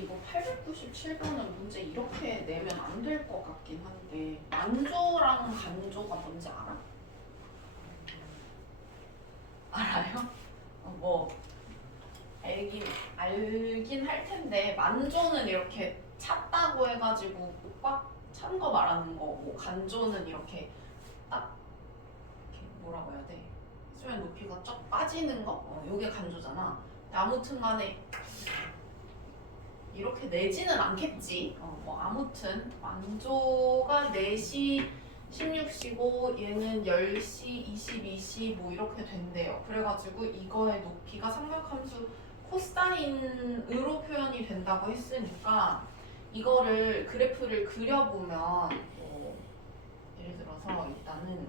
근데 이거 897번은 문제 이렇게 내면 안 될 것 같긴 한데 만조랑 간조가 뭔지 알아? 알아요? 뭐 알긴 할 텐데 만조는 이렇게 찼다고 해가지고 꽉 찬 거 말하는 거고 간조는 이렇게 딱 이렇게 뭐라고 해야 돼? 수면 높이가 쫙 빠지는 거? 요게 간조잖아. 아무튼 간에 이렇게 내지는 않겠지. 뭐 아무튼 만조가 4시 16시고 얘는 10시 22시 뭐 이렇게 된대요. 그래가지고 이거의 높이가 삼각함수 코사인으로 표현이 된다고 했으니까 이거를 그래프를 그려보면 예를 들어서 일단은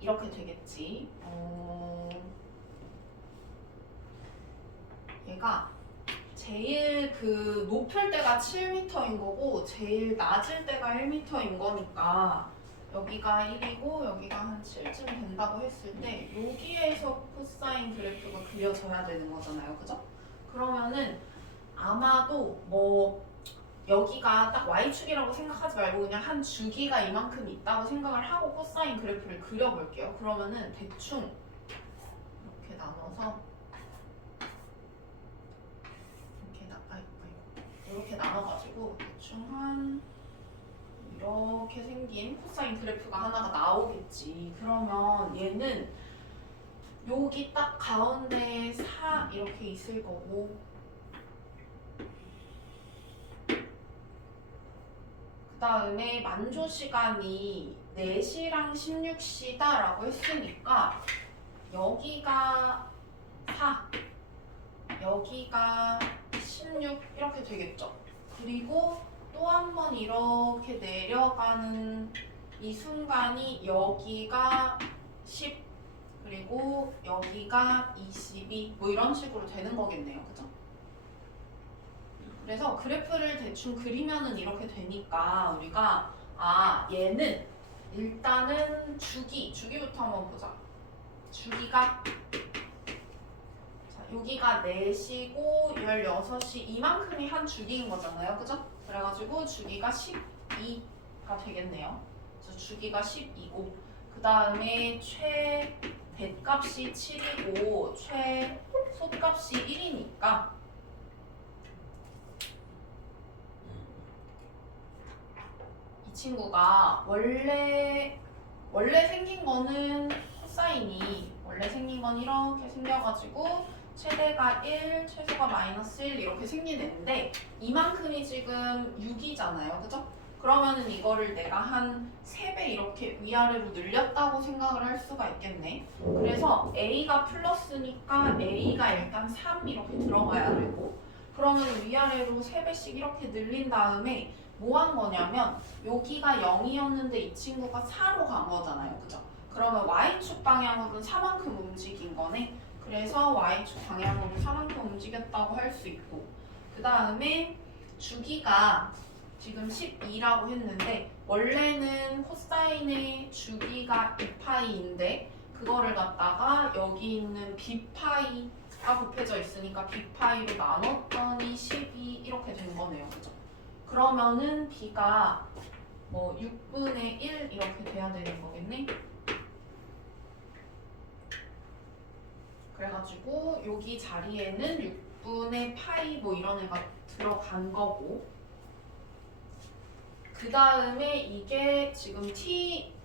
이렇게 되겠지. 얘가 제일 그 높을 때가 7m인 거고 제일 낮을 때가 1m인 거니까 여기가 1이고 여기가 한 7쯤 된다고 했을 때 여기에서 코사인 그래프가 그려져야 되는 거잖아요. 그죠? 그러면은 아마도 뭐 여기가 딱 y축이라고 생각하지 말고 그냥 한 주기가 이만큼 있다고 생각을 하고 코사인 그래프를 그려볼게요. 그러면은 대충 이렇게 나눠서 이렇게 나눠가지고 대충 한 이렇게 생긴 코사인 그래프가 하나가 나오겠지. 그러면 얘는 여기 딱 가운데 4 이렇게 있을 거고 그 다음에 만조 시간이 4시랑 16시다 라고 했으니까 여기가 4 여기가 16 이렇게 되겠죠. 그리고 또 한 번 이렇게 내려가는 이 순간이 여기가 10 그리고 여기가 22 뭐 이런 식으로 되는 거겠네요. 그죠? 그래서 그래프를 대충 그리면은 이렇게 되니까 우리가 얘는 일단은 주기부터 한번 보자. 주기가 여기가 4시고 16시 이만큼이 한 주기인 거잖아요. 그죠? 그래가지고 주기가 12가 되겠네요. 그래서 주기가 12고 그 다음에 최대값이 7이고 최소값이 1이니까 이 친구가 원래 생긴 거는 코사인이 원래 생긴 건 이렇게 생겨가지고 최대가 1, 최소가 마이너스 1 이렇게 생긴 애인데 이만큼이 지금 6이잖아요. 그죠? 그러면은 이거를 내가 한 3배 이렇게 위아래로 늘렸다고 생각을 할 수가 있겠네. 그래서 A가 플러스니까 A가 일단 3 이렇게 들어가야 되고 그러면 위아래로 3배씩 이렇게 늘린 다음에 뭐 한 거냐면 여기가 0이었는데 이 친구가 4로 간 거잖아요. 그죠? 그러면 Y축 방향으로는 4만큼 움직인 거네. 그래서 Y축 방향으로 4만큼 움직였다고 할 수 있고 그 다음에 주기가 지금 12라고 했는데 원래는 코사인의 주기가 2파이인데 그거를 갖다가 여기 있는 B파이가 곱해져 있으니까 B파이로 나눴더니 12 이렇게 된 거네요. 그죠? 그러면은 B가 뭐 6분의 1 이렇게 돼야 되는 거겠네? 그래가지고 여기 자리에는 6분의 파이 뭐 이런 애가 들어간 거고 그 다음에 이게 지금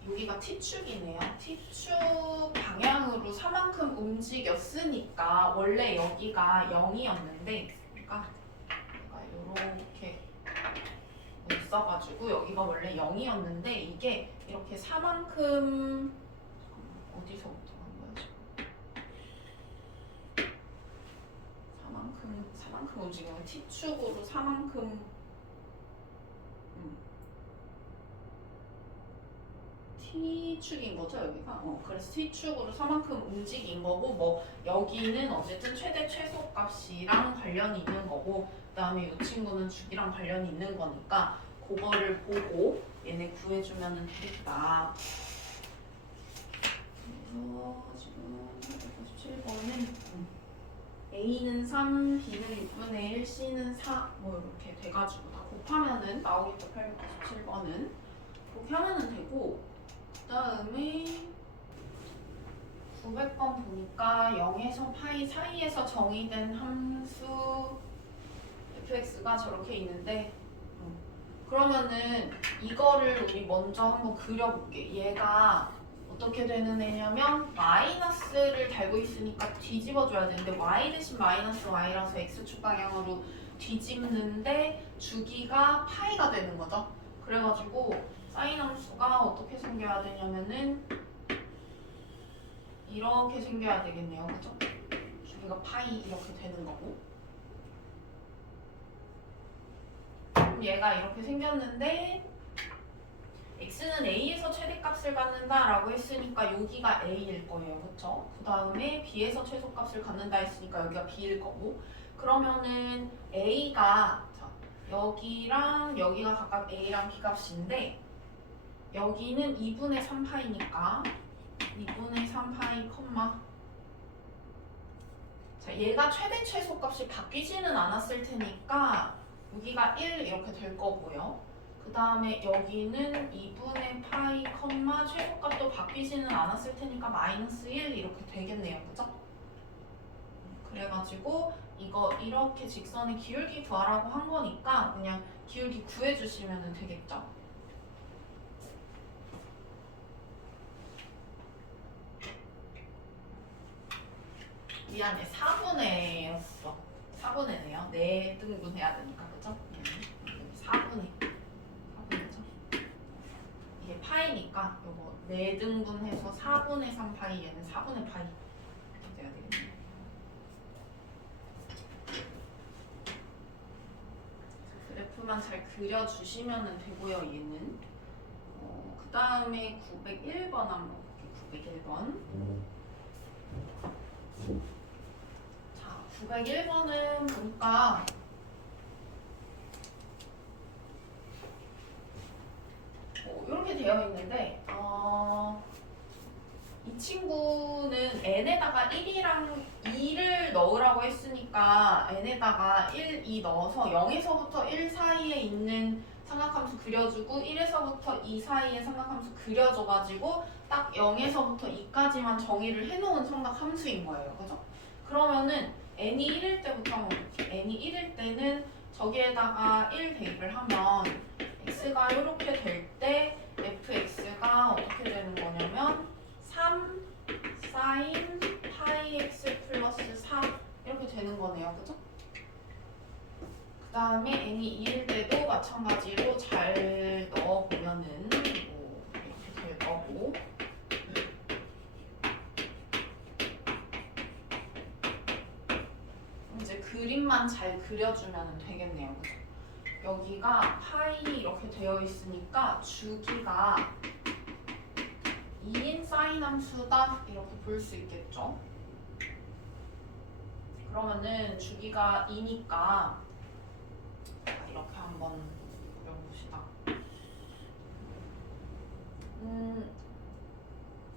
여기가 T축이네요. T축 방향으로 4만큼 움직였으니까 원래 여기가 0이었는데 그러니까 이렇게 있어가지고 여기가 원래 0이었는데 이게 이렇게 4만큼 어디서부터 간 거야 지금 4만큼 움직이면 T축으로 4만큼 T축인 거죠 여기가? 그래서 T축으로 4만큼 움직인 거고 뭐 여기는 어쨌든 최대 최소 값이랑 관련이 있는 거고 그 다음에 이 친구는 주기랑 관련이 있는 거니까 그거를 보고 얘네 구해주면 되겠다. 그래서 지금 897번은 A는 3, B는 6분의 1, C는 4, 뭐 이렇게 돼가지고 다 곱하면은 나오겠죠. 897번은. 그렇게 하면은 되고, 그 다음에 900번 보니까 0에서 파이 사이에서 정의된 함수 fx가 저렇게 있는데, 그러면은 이거를 우리 먼저 한번 그려볼게. 얘가 어떻게 되는 애냐면 마이너스를 달고 있으니까 뒤집어줘야 되는데 y 대신 마이너스 y라서 x축 방향으로 뒤집는데 주기가 파이가 되는 거죠. 그래가지고 사인 함수가 어떻게 생겨야 되냐면은 이렇게 생겨야 되겠네요. 그죠? 주기가 파이 이렇게 되는 거고, 그럼 얘가 이렇게 생겼는데 x는 a에서 최대값을 갖는다 라고 했으니까 여기가 a일 거예요. 그쵸? 그 다음에 b에서 최소값을 갖는다 했으니까 여기가 b일 거고, 그러면은 a가 자, 여기랑 여기가 각각 a랑 b값인데 여기는 2분의 3파이니까 2분의 3파이 컴마, 자, 얘가 최대 최소값이 바뀌지는 않았을 테니까 여기가 1 이렇게 될 거고요. 그 다음에 여기는 2분의 파이 컴마 최소값도 바뀌지는 않았을 테니까 마이너스 1 이렇게 되겠네요. 그죠? 그래가지고 이거 이렇게 직선의 기울기 구하라고 한 거니까 그냥 기울기 구해주시면 되겠죠? 미안해, 4분의였어. 4분의네요. 4등분 해야 되니까, 그죠? 여기 4분의. 이게 파이니까 요거 4등분해서 4분의 3파이, 얘는 4분의 파이 이렇게 돼야 되겠네요. 그래프만 잘 그려주시면 되고요. 얘는 그 다음에 901번 한번 볼게요. 901번. 자, 901번은 보니까 이렇게 되어 있는데 이 친구는 n에다가 1이랑 2를 넣으라고 했으니까 n에다가 1, 2 넣어서 0에서부터 1 사이에 있는 삼각함수 그려주고 1에서부터 2 사이에 삼각함수 그려줘가지고 딱 0에서부터 2까지만 정의를 해놓은 삼각함수인 거예요. 그죠? 그러면은 n이 1일 때부터 한번 볼게요. n이 1일 때는 저기에다가 1 대입을 하면 x가 이렇게 될 때 fx가 어떻게 되는 거냐면 3 사인 파이 x 플러스 4 이렇게 되는 거네요. 그죠? 그 다음에 n이 2일 때도 마찬가지로 잘 넣어보면은 뭐 이렇게 될 거고, 이제 그림만 잘 그려주면 되겠네요. 그죠? 여기가 파이 이렇게 되어 있으니까 주기가 2인 사인 함수다 이렇게 볼 수 있겠죠. 그러면은 주기가 2니까 이렇게 한번 그려봅시다.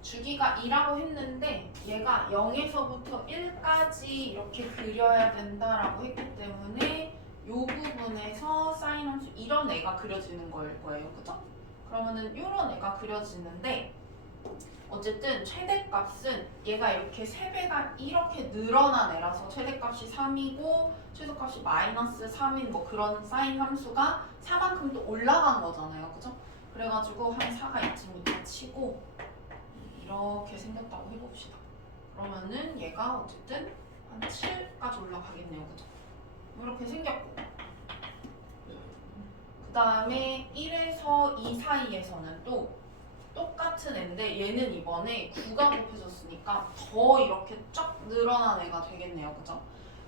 주기가 2라고 했는데 얘가 0에서부터 1까지 이렇게 그려야 된다라고 했기 때문에 이 부분에서 사인 함수 이런 애가 그려지는 거예요. 그죠? 그러면은 이런 애가 그려지는데 어쨌든 최대값은 얘가 이렇게 3배가 이렇게 늘어난 애라서 최대값이 3이고 최소값이 마이너스 3인 뭐 그런 사인 함수가 4만큼 또 올라간 거잖아요. 그죠? 그래가지고 한 4가 있으니까 치고 이렇게 생겼다고 해봅시다. 그러면은 얘가 어쨌든 한 7까지 올라가겠네요. 그죠? 이렇게 생겼고, 그 다음에 1에서 2 사이에서는 또 똑같은 애인데 얘는 이번에 9가 곱해졌으니까 더 이렇게 쫙 늘어난 애가 되겠네요. 그죠?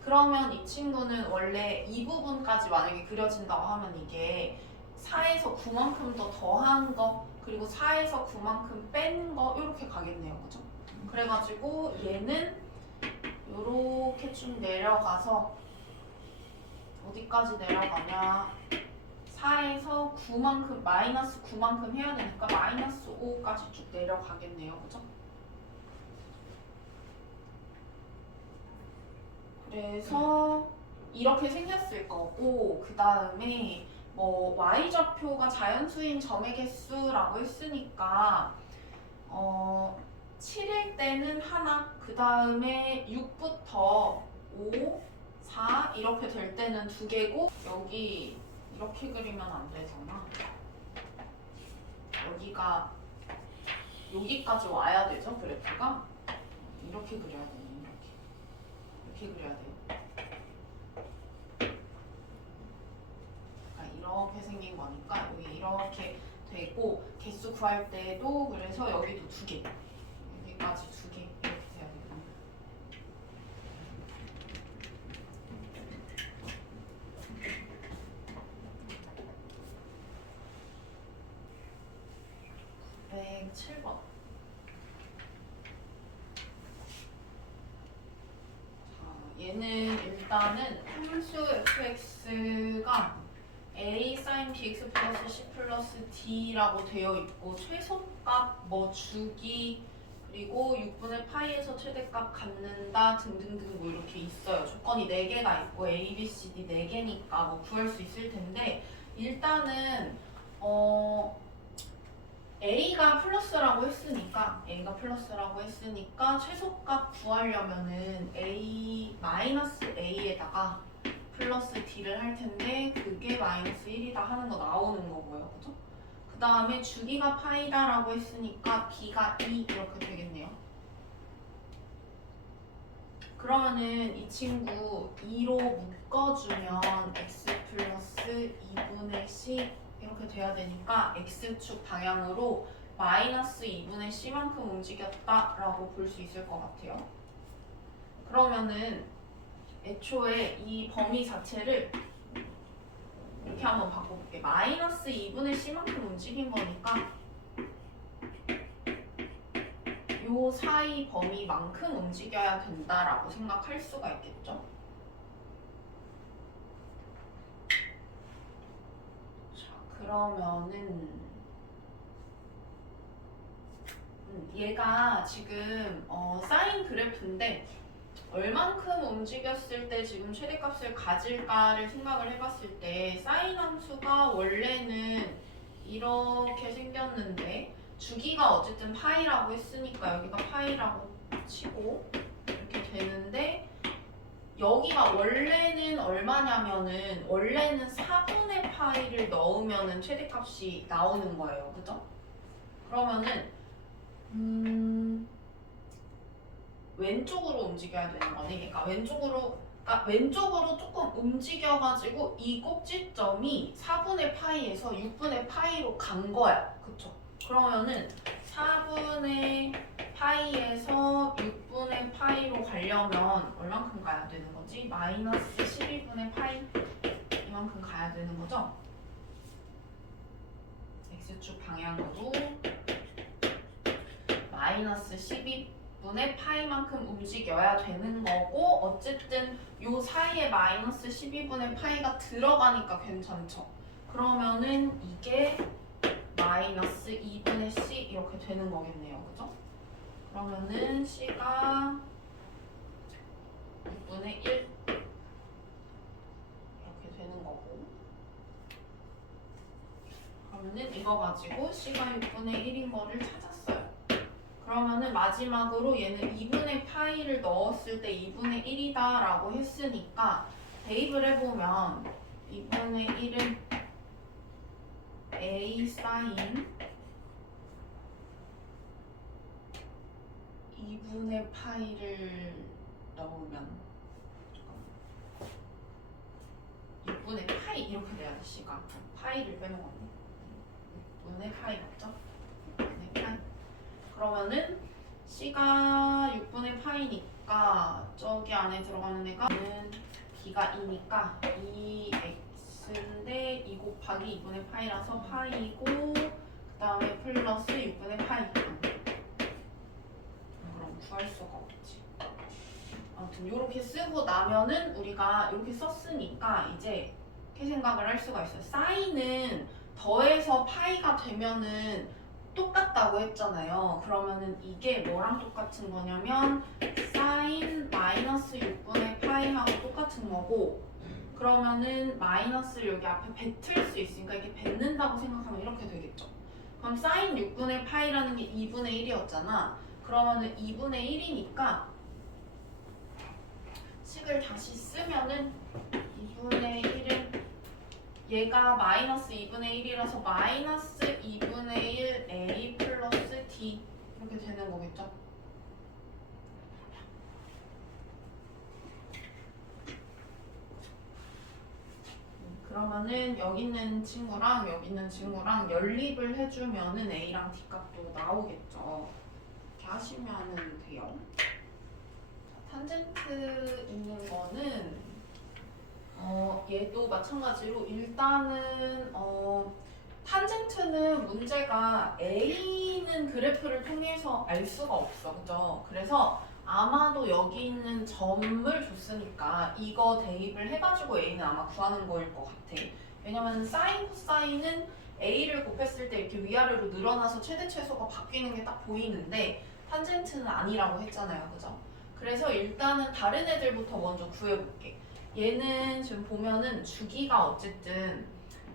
그러면 이 친구는 원래 이 부분까지 만약에 그려진다고 하면 이게 4에서 9만큼 더 더한 거 그리고 4에서 9만큼 뺀 거 이렇게 가겠네요. 그죠? 그래가지고 얘는 이렇게 쭉 내려가서 어디까지 내려가냐, 4에서 9만큼 마이너스 9만큼 해야 되니까 마이너스 5까지 쭉 내려가겠네요. 그죠? 그래서 이렇게 생겼을 거고, 그 다음에 뭐 y좌표가 자연수인 점의 개수라고 했으니까 7일 때는 하나, 그 다음에 6부터 5, 4 이렇게 될 때는 두 개고, 여기 이렇게 그리면 안 되잖아. 여기까지 와야 되죠, 그래프가. 이렇게 그려야 되네, 이렇게 그려야 돼요. 그러니까 이렇게 생긴 거니까 여기 이렇게 되고, 개수 구할 때도 그래서 여기도 두 개, 여기까지 두 개 이렇게 돼야 되거든요. 네, 7번. 얘는 일단은 함수 fx가 a sin bx 플러스 c 플러스 d라고 되어 있고, 최소값, 뭐 주기, 그리고 6분의 파이에서 최대값 갖는다 등등등 뭐 이렇게 있어요. 조건이 4개가 있고 a, b, c, d 4개니까 뭐 구할 수 있을 텐데, 일단은 A가 플러스라고 했으니까 최소값 구하려면은 A 마이너스 A에다가 플러스 D를 할 텐데, 그게 마이너스 1이다 하는 거 나오는 거고요, 그죠? 그 다음에 주기가 파이다라고 했으니까 B가 2 이렇게 되겠네요. 그러면은 이 친구 2로 묶어주면 x 플러스 2분의 c 이렇게 돼야 되니까 x축 방향으로 마이너스 2분의 c만큼 움직였다라고 볼 수 있을 것 같아요. 그러면은 애초에 이 범위 자체를 이렇게 한번 바꿔볼게. 마이너스 2분의 c만큼 움직인 거니까 요 사이 범위만큼 움직여야 된다라고 생각할 수가 있겠죠. 그러면은 얘가 지금 사인 그래프인데, 얼만큼 움직였을 때 지금 최대값을 가질까를 생각을 해봤을 때, 사인 함수가 원래는 이렇게 생겼는데, 주기가 어쨌든 파이라고 했으니까 여기가 파이라고 치고 이렇게 되는데, 여기가 원래는 얼마냐면은 원래는 4분의 파이를 넣으면은 최대값이 나오는 거예요. 그죠? 그러면은 왼쪽으로 움직여야 되는 거네. 그러니까 왼쪽으로 조금 움직여가지고 이 꼭지점이 4분의 파이에서 6분의 파이로 간 거야. 그쵸? 그러면은 4분의 파이에서 6분의 파이로 가려면 얼만큼 가야 되는 거지? 마이너스 12분의 파이 이만큼 가야 되는 거죠? x축 방향으로 마이너스 12분의 파이만큼 움직여야 되는 거고, 어쨌든 요 사이에 마이너스 12분의 파이가 들어가니까 괜찮죠? 그러면은 이게 마이너스 2분의 c 이렇게 되는 거겠네요. 그죠? 그러면은 c가 6분의 1 이렇게 되는 거고, 그러면은 이거 가지고 c가 6분의 1인 거를 찾았어요. 그러면은 마지막으로 얘는 2분의 파이를 넣었을 때 2분의 1이다 라고 했으니까 대입을 해보면 2분의 1은 a 사인 2분의 파이를 넣으면 6분의 파이 이렇게 돼야 돼. c가 파이를 빼먹었네. 6분의 파이 맞죠? 6분의 파이. 그러면은 c가 6분의 파이니까 저기 안에 들어가는 애가 b가 2니까 2x인데 2 곱하기 2분의 파이라서 파이고, 그 다음에 플러스 6분의 파이. 그럼 구할 수가 없지. 아무튼 이렇게 쓰고 나면은 우리가 이렇게 썼으니까 이제 이렇게 생각을 할 수가 있어요. 사인은 더해서 파이가 되면은 똑같다고 했잖아요. 그러면은 이게 뭐랑 똑같은 거냐면 사인 마이너스 6분의 파이하고 똑같은 거고, 그러면은 마이너스를 여기 앞에 뱉을 수 있으니까 이게 뱉는다고 생각하면 이렇게 되겠죠. 그럼 사인 6분의 파이라는 게 2분의 1이었잖아. 그러면은 2분의 1이니까 식을 다시 쓰면은 2분의 1은 얘가 마이너스 2분의 1이라서 마이너스 2분의 1 a 플러스 d 이렇게 되는 거겠죠. 그러면은 여기 있는 친구랑 여기 있는 친구랑 연립을 해주면은 a랑 d 값도 나오겠죠. 이렇게 하시면은 돼요. 자, 탄젠트 있는 거는 얘도 마찬가지로 일단은 탄젠트는 문제가 A는 그래프를 통해서 알 수가 없어. 그죠? 그래서 아마도 여기 있는 점을 줬으니까 이거 대입을 해가지고 A는 아마 구하는 거일 것 같아. 왜냐면 사인, 코사인은 A를 곱했을 때 이렇게 위아래로 늘어나서 최대 최소가 바뀌는 게 딱 보이는데 탄젠트는 아니라고 했잖아요. 그죠? 그래서 일단은 다른 애들부터 먼저 구해볼게. 얘는 지금 보면은 주기가 어쨌든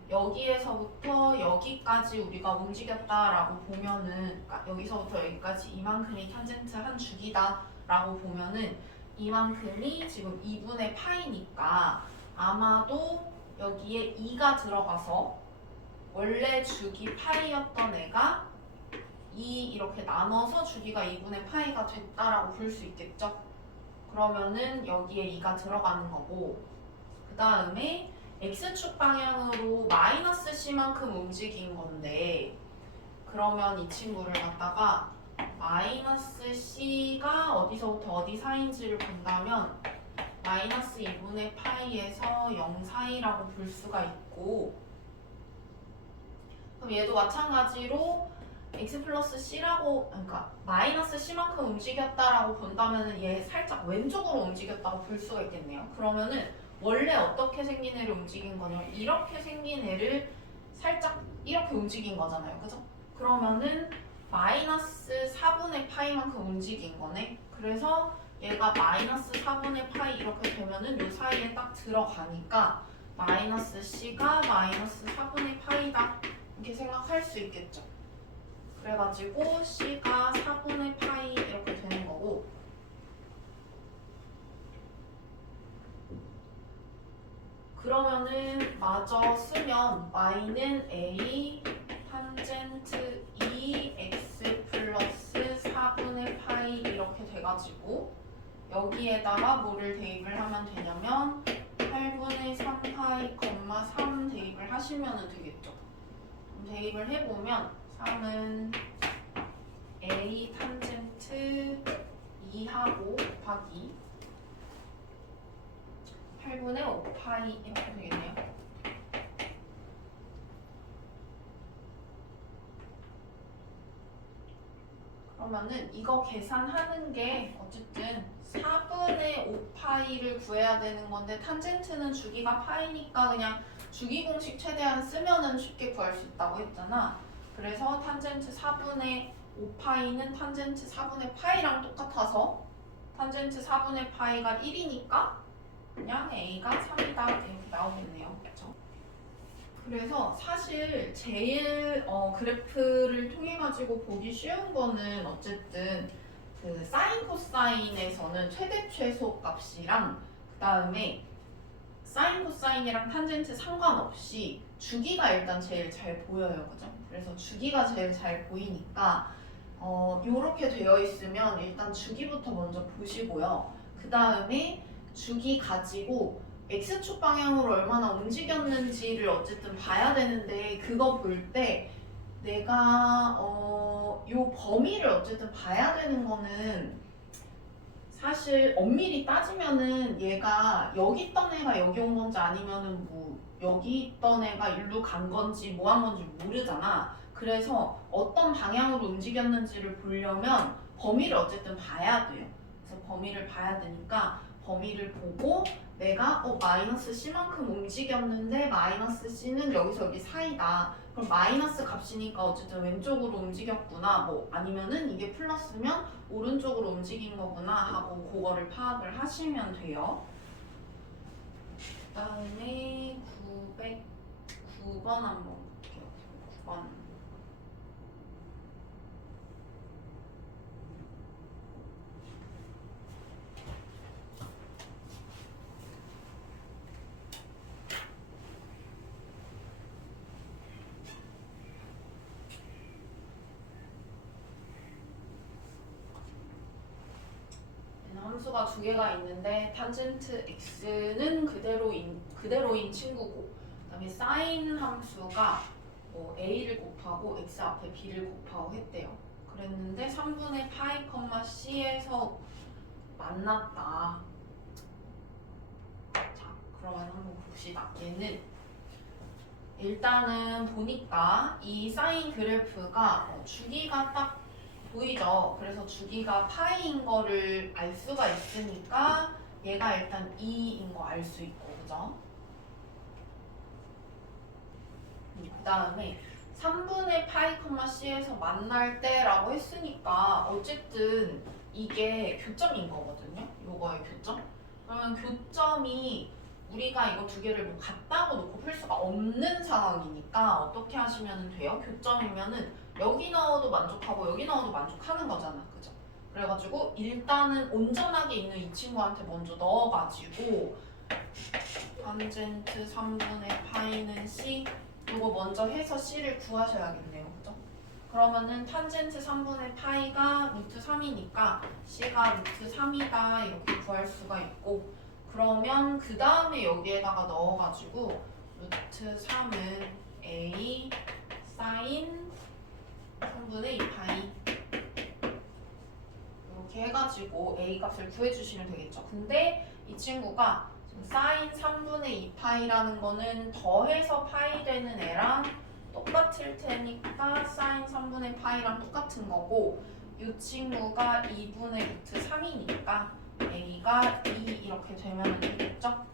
여기에서부터 여기까지 우리가 움직였다라고 보면은, 그러니까 여기서부터 여기까지 이만큼이 탄젠트 한 주기다라고 보면은 이만큼이 지금 2분의 파이니까 아마도 여기에 2가 들어가서 원래 주기 파이였던 애가 2 이렇게 나눠서 주기가 2분의 파이가 됐다라고 볼 수 있겠죠? 그러면은 여기에 2가 들어가는 거고, 그 다음에 x축 방향으로 마이너스 c만큼 움직인 건데, 그러면 이 친구를 갖다가 마이너스 c가 어디서부터 어디 사이인지를 본다면 마이너스 2분의 파이에서 0 사이라고 볼 수가 있고, 그럼 얘도 마찬가지로 x 플러스 c라고, 그러니까 마이너스 c만큼 움직였다라고 본다면은 얘 살짝 왼쪽으로 움직였다고 볼 수가 있겠네요. 그러면은 원래 어떻게 생긴 애를 움직인 거냐면 이렇게 생긴 애를 살짝 이렇게 움직인 거잖아요. 그죠? 그러면은 마이너스 4분의 파이만큼 움직인 거네. 그래서 얘가 마이너스 4분의 파이 이렇게 되면은 요 사이에 딱 들어가니까 마이너스 c가 마이너스 4분의 파이다 이렇게 생각할 수 있겠죠. 그래가지고 c가 4분의 파이 이렇게 되는 거고, 그러면은 마저 쓰면 y는 a 탄젠트 2x 플러스 4분의 파이 이렇게 돼가지고 여기에다가 뭐를 대입을 하면 되냐면 8분의 3 파이, 3 대입을 하시면 되겠죠. 대입을 해보면 3은 a 탄젠트 2하고 곱하기 8분의 5 파이 이렇게 되겠네요. 그러면은 이거 계산하는 게 어쨌든 4분의 5 파이를 구해야 되는 건데 탄젠트는 주기가 파이니까 그냥 주기 공식 최대한 쓰면은 쉽게 구할 수 있다고 했잖아. 그래서 탄젠트 4분의 5파이는 탄젠트 4분의 파이랑 똑같아서 탄젠트 4분의 파이가 1이니까 그냥 a가 3이다 이렇게 나오겠네요. 그렇죠? 그래서 사실 제일 그래프를 통해 가지고 보기 쉬운 거는 어쨌든 그 사인 코사인에서는 최대 최소 값이랑 그 다음에 사인 코사인이랑 탄젠트 상관없이 주기가 일단 제일 잘 보여요. 그죠? 그래서 주기가 제일 잘 보이니까 요렇게 되어 있으면 일단 주기부터 먼저 보시고요. 그 다음에 주기 가지고 x축 방향으로 얼마나 움직였는지를 어쨌든 봐야 되는데 그거 볼 때 내가 요 범위를 어쨌든 봐야 되는 거는 사실 엄밀히 따지면은 얘가 여기 있던 애가 여기 온 건지 아니면은 뭐 여기 있던 애가 일로 간 건지 뭐 한 건지 모르잖아. 그래서 어떤 방향으로 움직였는지를 보려면 범위를 어쨌든 봐야 돼요. 그래서 범위를 봐야 되니까 범위를 보고 내가 마이너스 c만큼 움직였는데 마이너스 c는 여기서 여기 사이다. 그럼 마이너스 값이니까 어쨌든 왼쪽으로 움직였구나, 뭐 아니면은 이게 플러스면 오른쪽으로 움직인 거구나 하고 그거를 파악을 하시면 돼요. 그다음에 909번 한번 볼게요. 9번. 함수가 두 개가 있는데 탄젠트 x는 그대로인 친구고, 그다음에 사인 함수가 뭐 a를 곱하고 x 앞에 b를 곱하고 했대요. 그랬는데 3분의 파이 c에서 만났다. 자, 그러면 한번 봅시다. 얘는 일단은 보니까 이 사인 그래프가 주기가 딱 보이죠? 그래서 주기가 파이인 거를 알 수가 있으니까 얘가 일단 2인 거 알 수 있고, 그죠? 그 다음에 3분의 파이 c에서 만날 때라고 했으니까 어쨌든 이게 교점인 거거든요? 요거의 교점? 그러면 교점이 우리가 이거 두 개를 뭐 같다고 놓고 풀 수가 없는 상황이니까 어떻게 하시면 돼요? 교점이면은 여기 넣어도 만족하고 여기 넣어도 만족하는 거잖아, 그죠? 그래가지고 일단은 온전하게 있는 이 친구한테 먼저 넣어가지고 탄젠트 3분의 파이는 c, 이거 먼저 해서 c를 구하셔야겠네요, 그죠? 그러면은 탄젠트 3분의 파이가 루트 3이니까 c가 루트 3이다 이렇게 구할 수가 있고, 그러면 그 다음에 여기에다가 넣어가지고 루트 3은 a 사인 3분의 2 파이 이렇게 해가지고 a 값을 구해주시면 되겠죠. 근데 이 친구가 사인 3분의 2 파이라는 거는 더해서 파이 되는 애랑 똑같을 테니까 사인 3분의 파이랑 똑같은 거고, 이 친구가 2분의 루트 3이니까 a가 2 이렇게 되면 되겠죠?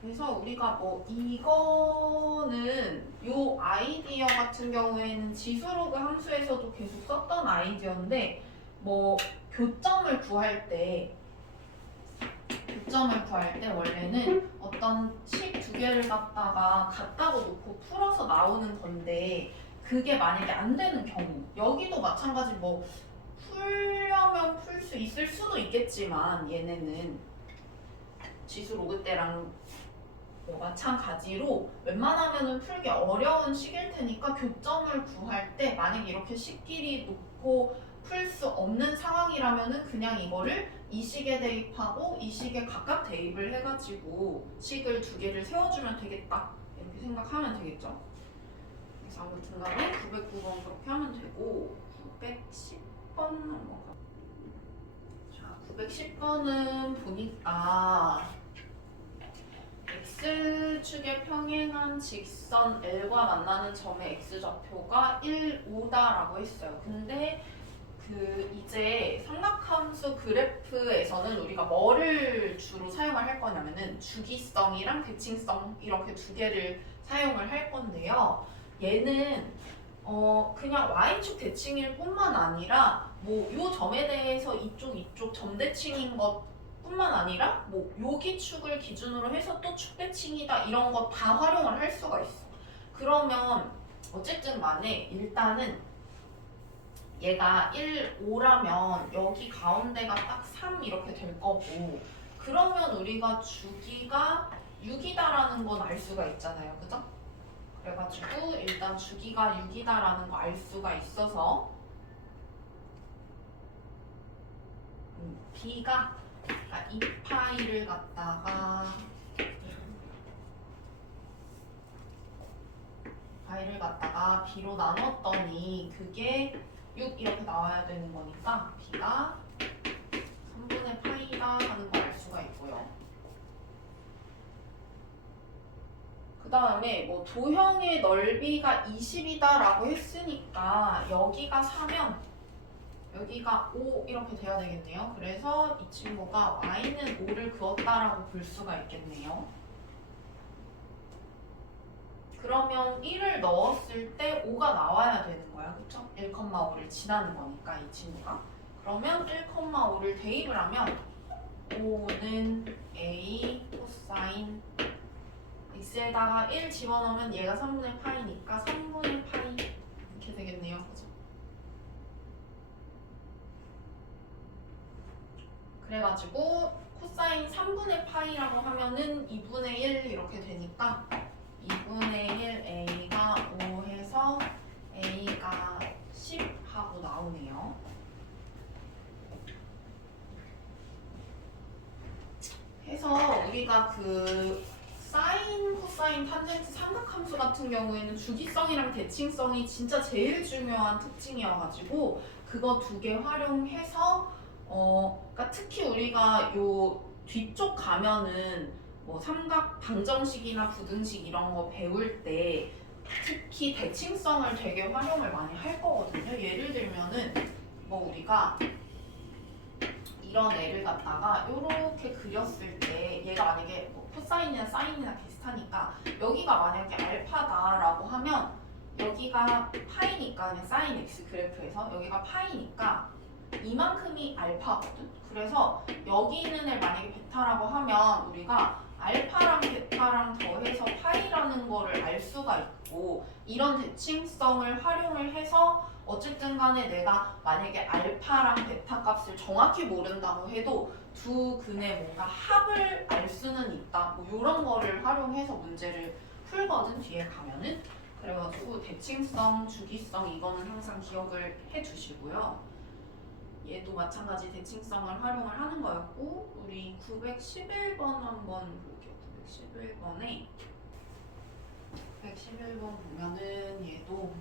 그래서 우리가 뭐 이거는 요 아이디어 같은 경우에는 지수로그 함수에서도 계속 썼던 아이디어인데, 뭐 교점을 구할 때 원래는 어떤 식 두 개를 갖다가 같다고 놓고 풀어서 나오는 건데, 그게 만약에 안 되는 경우, 여기도 마찬가지 뭐 풀려면 풀 수 있을 수도 있겠지만 얘네는 지수 로그 때랑 뭐 마찬가지로 웬만하면은 풀기 어려운 식일 테니까 교점을 구할 때 만약에 이렇게 식끼리 놓고 풀 수 없는 상황이라면은 그냥 이거를 이 식에 대입하고 이 식에 각각 대입을 해가지고 식을 두 개를 세워주면 되겠다 이렇게 생각하면 되겠죠. 그래서 아무튼 간에 909번 그렇게 하면 되고, 910번 넘어가. 자, 910번은 보니까 x축에 평행한 직선 L과 만나는 점의 x좌표가 1, 5다라고 했어요. 근데 이제 삼각함수 그래프에서는 우리가 뭐를 주로 사용을 할 거냐면은 주기성이랑 대칭성 이렇게 두 개를 사용을 할 건데요. 얘는 그냥 y축 대칭일 뿐만 아니라 뭐 요 점에 대해서 이쪽 점대칭인 것 뿐만 아니라 뭐 요기축을 기준으로 해서 또 축대칭이다 이런 거 다 활용을 할 수가 있어. 그러면 어쨌든 간에 일단은 얘가 1, 5라면 여기 가운데가 딱 3 이렇게 될 거고, 그러면 우리가 주기가 6이다라는 건 알 수가 있잖아요, 그죠? 그래가지고 일단 주기가 6이다라는 거 알 수가 있어서 b가 2파이를 갖다가 b로 나눴더니 그게 6 이렇게 나와야 되는 거니까 b가 3분의 파이다 하는 거 알 수가 있고요. 그 다음에 뭐 도형의 넓이가 20이다 라고 했으니까 여기가 4면 여기가 5 이렇게 돼야 되겠네요. 그래서 이 친구가 y는 5를 그었다라고 볼 수가 있겠네요. 그러면 1을 넣었을 때 5가 나와야 되는 거야. 그쵸? 1,5를 지나는 거니까 이 친구가. 그러면 1,5를 대입을 하면 5는 a 코사인 x에다가 1 집어넣으면 얘가 3분의 파이니까 3분의 파이 이렇게 되겠네요. 그죠? 그래가지고 코사인 3분의 파이라고 하면은 2분의 1 이렇게 되니까 2분의 1 a가 5 해서 a가 10 하고 나오네요. 해서 우리가 그 사인, 코사인, 탄젠트 삼각함수 같은 경우에는 주기성이랑 대칭성이 진짜 제일 중요한 특징이어가지고 그거 두 개 활용해서 그러니까 특히 우리가 요 뒤쪽 가면은 뭐 삼각 방정식이나 부등식 이런 거 배울 때 특히 대칭성을 되게 활용을 많이 할 거거든요. 예를 들면은 뭐 우리가 이런 애를 갖다가 이렇게 그렸을 때 얘가 만약에 뭐 코사인이나 사인이나 비슷하니까 여기가 만약에 알파다라고 하면 여기가 파이니까 그냥 사인 x 그래프에서 여기가 파이니까 이만큼이 알파거든. 그래서 여기 있는 애 만약에 베타라고 하면 우리가 알파랑 베타랑 더해서 파이라는 거를 알 수가 있고 이런 대칭성을 활용을 해서 어쨌든 간에 내가 만약에 알파랑 베타 값을 정확히 모른다고 해도 두 근의 뭔가 합을 알 수는 있다. 뭐 이런 거를 활용해서 문제를 풀거든 뒤에 가면은. 그래가지고 대칭성, 주기성 이거는 항상 기억을 해주시고요. 얘도 마찬가지 대칭성을 활용을 하는 거였고 우리 911번 한번 볼게요. 911번에 911번 보면은 얘도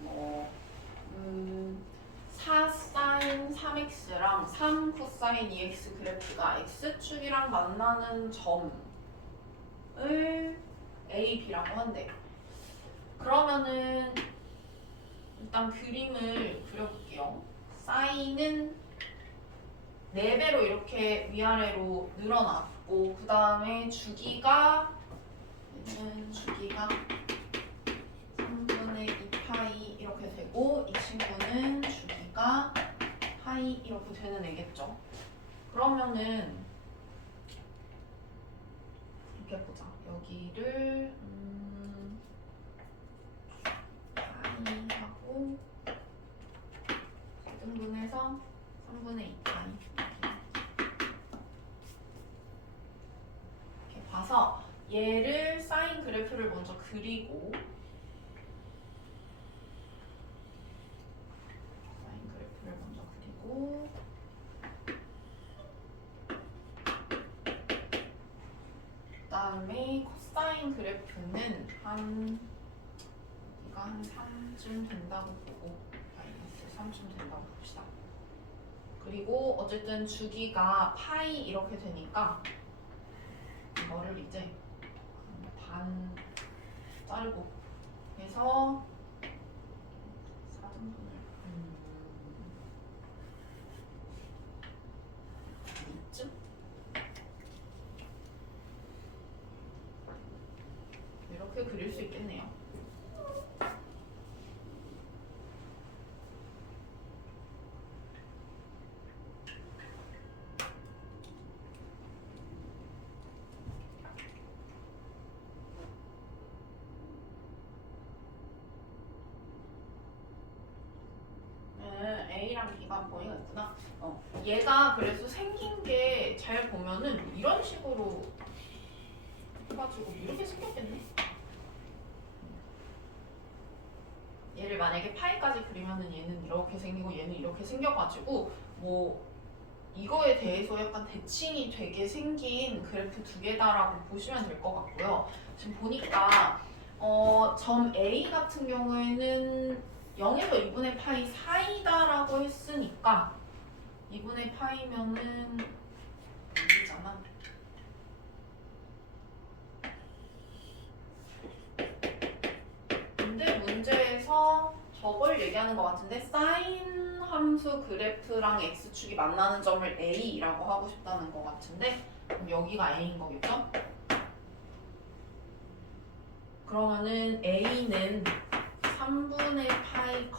뭐 4 사인 3x랑 3 코사인 2x 그래프가 x축이랑 만나는 점을 a, b라고 한대. 그러면은 일단 그림을 그려볼게요. 사인은 4배로 이렇게 위아래로 늘어났고 그 다음에 주기가 3분의 2파이 이렇게 되고 이 친구는 주기가 파이 이렇게 되는 애겠죠. 그러면은 이렇게 보자. 여기를 파이하고 등분해서 3분의 2파이 이렇게 봐서 얘를 사인 그래프를 먼저 그리고 그다음에 코사인 그래프는 이거 한 3쯤 된다고 보고 마이너스 3쯤 된다고 봅시다. 그리고 어쨌든 주기가 파이 이렇게 되니까 이거를 이제 반 자르고 해서 4등분을 2쯤 이렇게 그릴 수 있겠네요. A랑 B가 범위가 있구나. 얘가 그래서 생긴 게 잘 보면은 이런 식으로 해가지고 이렇게 생겼겠네. 얘를 만약에 파이까지 그리면은 얘는 이렇게 생기고 얘는 이렇게 생겨가지고 뭐 이거에 대해서 약간 대칭이 되게 생긴 그래프 두 개다라고 보시면 될 것 같고요. 지금 보니까 점 A 같은 경우에는 0에서 2분의 파이 사이다라고 했으니까 2분의 파이면은 여기잖아. 근데 문제에서 저걸 얘기하는 얘기하는 것 같은데 사인 함수 그래프랑 x축이 만나는 점을 A라고 하고 싶다는 것 같은데 그럼 여기가 A인 거겠죠? 그러면은 A는 3분의 파이,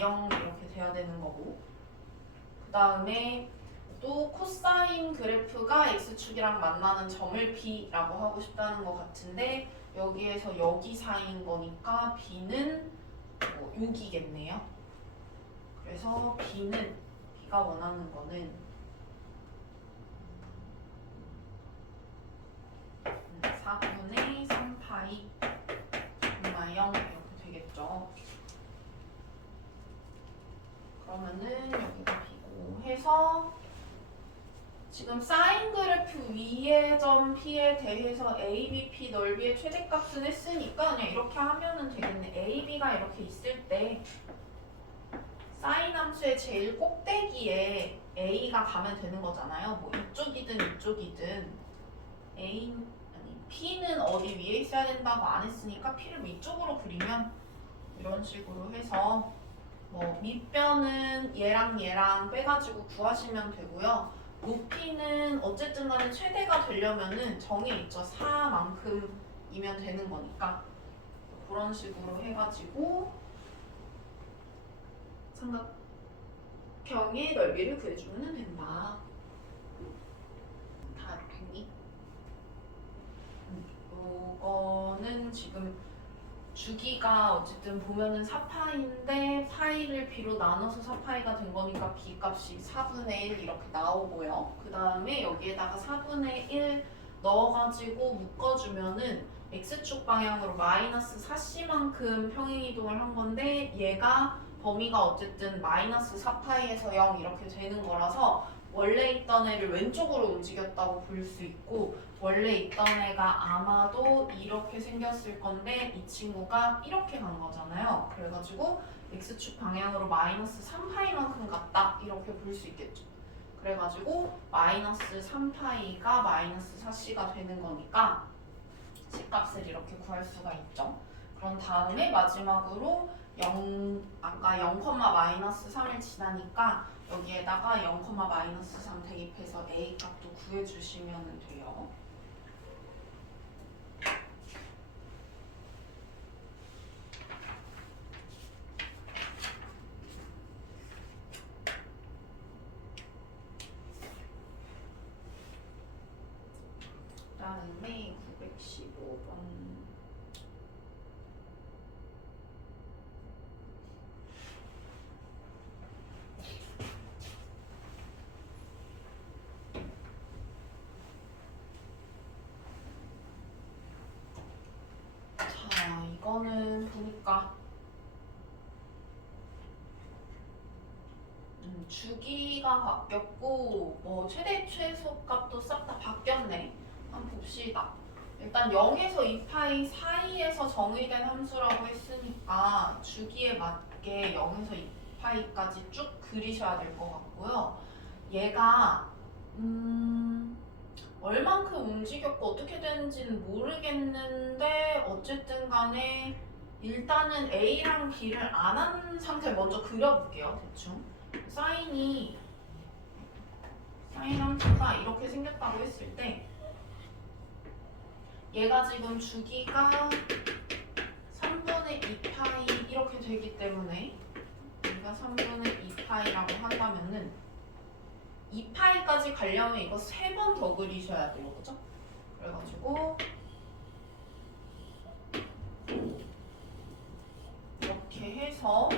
0 이렇게 돼야 되는 거고 그 다음에 또 코사인 그래프가 x축이랑 만나는 점을 B라고 하고 싶다는 것 같은데 여기에서 여기 사이인 거니까 B는 6이겠네요. 그래서 B가 원하는 거는 4분의 3파이 0 이렇게 되겠죠. 그러면은 여기가 B고 해서 지금 사인 그래프 위의 점 P에 대해서 A, B, P 넓이의 최대값은 했으니까 그냥 이렇게 하면은 되겠네. A, B가 이렇게 있을 때 사인 함수의 제일 꼭대기에 A가 가면 되는 거잖아요. 뭐 이쪽이든 이쪽이든 P는 어디 위에 있어야 된다고 안 했으니까 P를 위쪽으로 그리면 이런 식으로 해서 뭐 밑변은 얘랑 얘랑 빼가지고 구하시면 되고요. 높이는 어쨌든 간에 최대가 되려면은 정해 있죠. 4만큼이면 되는 거니까 그런 식으로 해가지고 삼각형의 넓이를 구해주면 된다. 다 됐니? 이거는 지금 주기가 어쨌든 보면은 4파이인데 파이를 B로 나눠서 4파이가 된 거니까 B 값이 4분의 1 이렇게 나오고요. 그 다음에 여기에다가 4분의 1 넣어가지고 묶어주면은 X축 방향으로 마이너스 4C만큼 평행이동을 한 건데 얘가 범위가 어쨌든 마이너스 4파이에서 0 이렇게 되는 거라서 원래 있던 애를 왼쪽으로 움직였다고 볼 수 있고 원래 있던 애가 아마도 이렇게 생겼을 건데 이 친구가 이렇게 간 거잖아요. 그래가지고 X축 방향으로 마이너스 3파이만큼 갔다 이렇게 볼 수 있겠죠. 그래가지고 마이너스 3파이가 마이너스 4C가 되는 거니까 C값을 이렇게 구할 수가 있죠. 그런 다음에 마지막으로 아까 0, 마이너스 3을 지나니까 여기에다가 0, 마이너스 3 대입해서 A 값도 구해주시면 돼요. 그다음에 915번 자, 이거는 보니까 주기가 바뀌었고 뭐 최대 최소 값도 싹 다 바뀌었네. 한번 봅시다. 일단 0에서 2파이 사이에서 정의된 함수라고 했으니까 주기에 맞게 0에서 2파이까지 쭉 그리셔야 될 것 같고요. 얘가 얼만큼 움직였고 어떻게 되는지는 모르겠는데 어쨌든 간에 일단은 A랑 B를 안 한 상태 먼저 그려볼게요. 대충 사인 함수가 이렇게 생겼다고 했을 때 얘가 지금 주기가 3분의 2파이 이렇게 되기 때문에 얘가 3분의 2파이라고 한다면은 2파이까지 가려면 이거 3번 더 그리셔야 돼요. 그죠? 그래가지고 이렇게 해서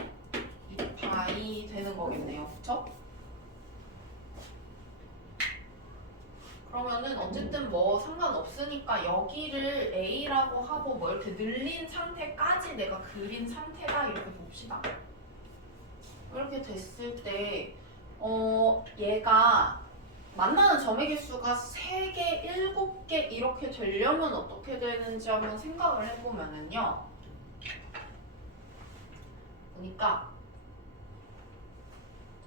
2파이 되는 거겠네요. 그쵸? 그러면은 어쨌든 뭐 상관없으니까 여기를 A라고 하고 뭐 이렇게 늘린 상태까지 내가 그린 상태다 이렇게 봅시다. 이렇게 됐을 때 얘가 만나는 점의 개수가 3개, 7개 이렇게 되려면 어떻게 되는지 한번 생각을 해보면은요. 보니까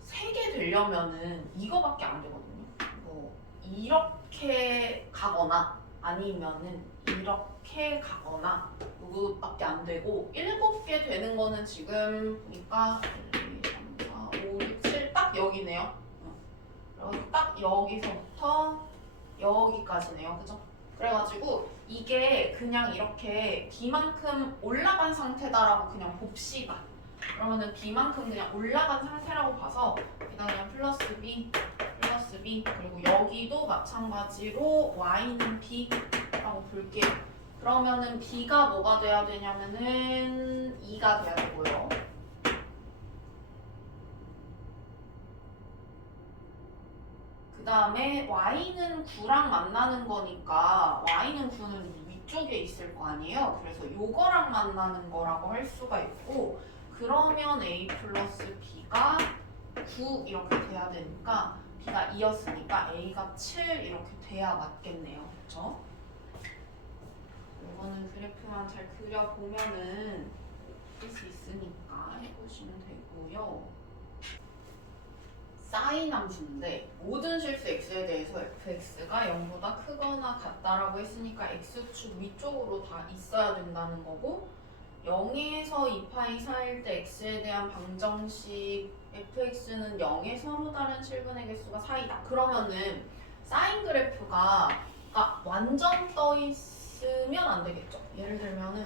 3개 되려면은 이거밖에 안 되거든요. 뭐 이렇게 가거나 아니면은 이렇게 가거나 요거밖에 안 되고 7개 되는 거는 지금 보니까 1, 2, 3, 4, 5, 6, 7 딱 여기네요. 그리고 딱 여기서부터 여기까지네요. 그죠? 그래가지고 이게 그냥 이렇게 B만큼 올라간 상태다라고 그냥 봅시다. 그러면은 B만큼 그냥 올라간 상태라고 봐서 그냥 플러스 B, 플러스 B 그리고 여기도 마찬가지로 Y는 B라고 볼게요. 그러면은 B가 뭐가 돼야 되냐면은 2가 돼야 되고요. 그 다음에 y는 9랑 만나는 거니까 y는 9는 위쪽에 있을 거 아니에요. 그래서 요거랑 만나는 거라고 할 수가 있고 그러면 a 플러스 b가 9 이렇게 돼야 되니까 b가 2였으니까 a가 7 이렇게 돼야 맞겠네요. 그렇죠? 이거는 그래프만 잘 그려보면은 할 수 있으니까 해보시면 되고요. 사인 함수인데 모든 실수 x에 대해서 fx가 0보다 크거나 같다라고 했으니까 x축 위쪽으로 다 있어야 된다는 거고 0에서 2파이 사이일 때 x에 대한 방정식 fx는 0에 서로 다른 실근의 개수가 4이다. 그러면은 사인 그래프가 완전 떠 있으면 안 되겠죠. 예를 들면은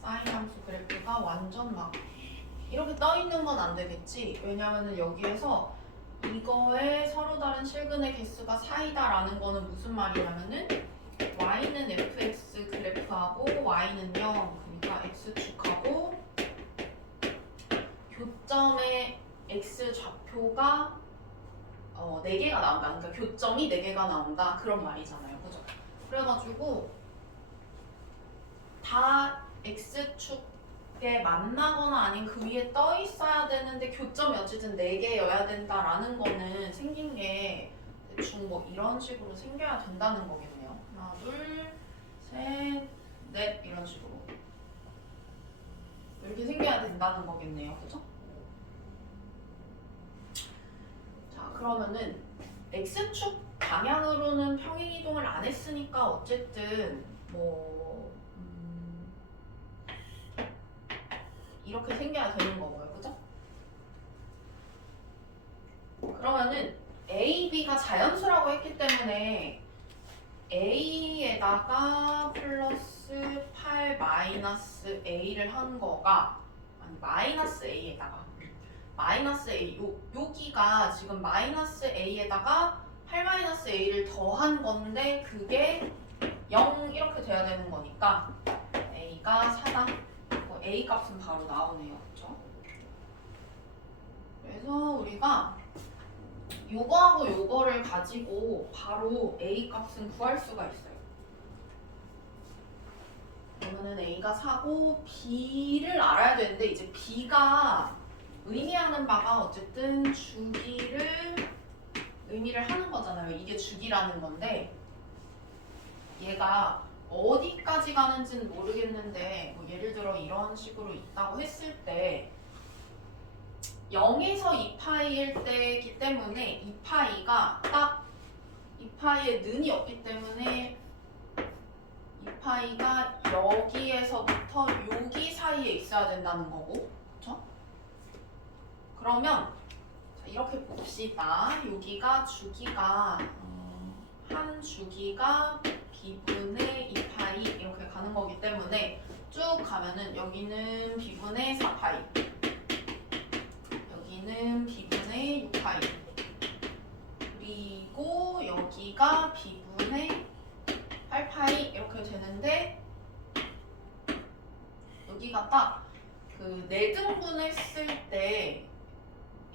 사인 함수 그래프가 완전 막 이렇게 떠 있는 건 안 되겠지. 왜냐면은 여기에서 이거에 서로 다른 실근의 개수가 4이다라는 거는 무슨 말이냐면은 y는 fx 그래프하고 y는 0 그러니까 x축하고 교점의 x 좌표가 4개가 나온다. 그러니까 교점이 4개가 나온다. 그런 말이잖아요. 그죠? 그래가지고 다 x축에 만나거나 아닌 그 위에 떠 있어야 되는데 교점이 어쨌든 4개여야 된다라는 거는 생긴 게 대충 뭐 이런 식으로 생겨야 된다는 거겠네요. 하나, 둘, 셋, 넷 이런 식으로 이렇게 생겨야 된다는 거겠네요. 그죠? 자, 그러면은 x축 방향으로는 평행이동을 안 했으니까 어쨌든 뭐 이렇게 생겨야 되는 거고요. 그죠? 그러면은 A, B가 자연수라고 했기 때문에 A에다가 플러스 8 마이너스 A를 한 거가 아니 마이너스 A에다가 마이너스 A 여기가 지금 마이너스 A에다가 8 마이너스 A를 더한 건데 그게 0 이렇게 돼야 되는 거니까 A가 4다. A 값은 바로 나오네요. 그렇죠? 그래서 우리가 요거하고 요거를 가지고 바로 A 값은 구할 수가 있어요. 그러면은 A가 4고 B를 알아야 되는데 이제 B가 의미하는 바가 어쨌든 주기를 의미를 하는 거잖아요. 이게 주기라는 건데 얘가 어디까지 가는지는 모르겠는데 뭐 예를 들어 이런 식으로 있다고 했을 때 0에서 2파이일 때이기 때문에 2파이가 딱 2파이에 는이 없기 때문에 2파이가 여기에서부터 여기 사이에 있어야 된다는 거고 그렇죠? 그러면 이렇게 봅시다. 여기가 주기가 한 주기가 B분의 2파이 이렇게 가는 거기 때문에 쭉 가면은 여기는 B분의 4파이 여기는 B분의 6파이 그리고 여기가 B분의 8파이 이렇게 되는데 여기가 딱 그 4등분 했을 때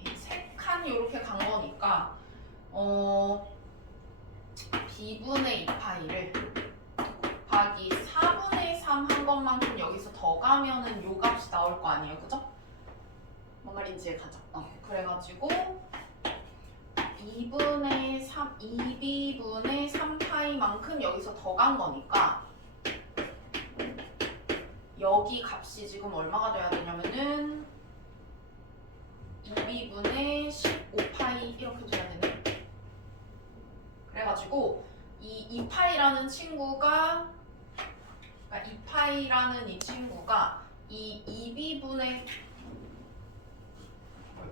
이 3칸 이렇게 간 거니까 B분의 2파이를 곱하기 4분의 3 한 것만큼 여기서 더 가면은 요 값이 나올 거 아니에요. 그죠? 뭔 말인지 가자. 그래가지고 2분의 3, 2B분의 3파이만큼 여기서 더 간 거니까 여기 값이 지금 얼마가 돼야 되냐면은 2B분의 15파이 이렇게 돼야 되네. 그래가지고 이 2파이라는 친구가 2파이라는 이 친구가 이 2b분의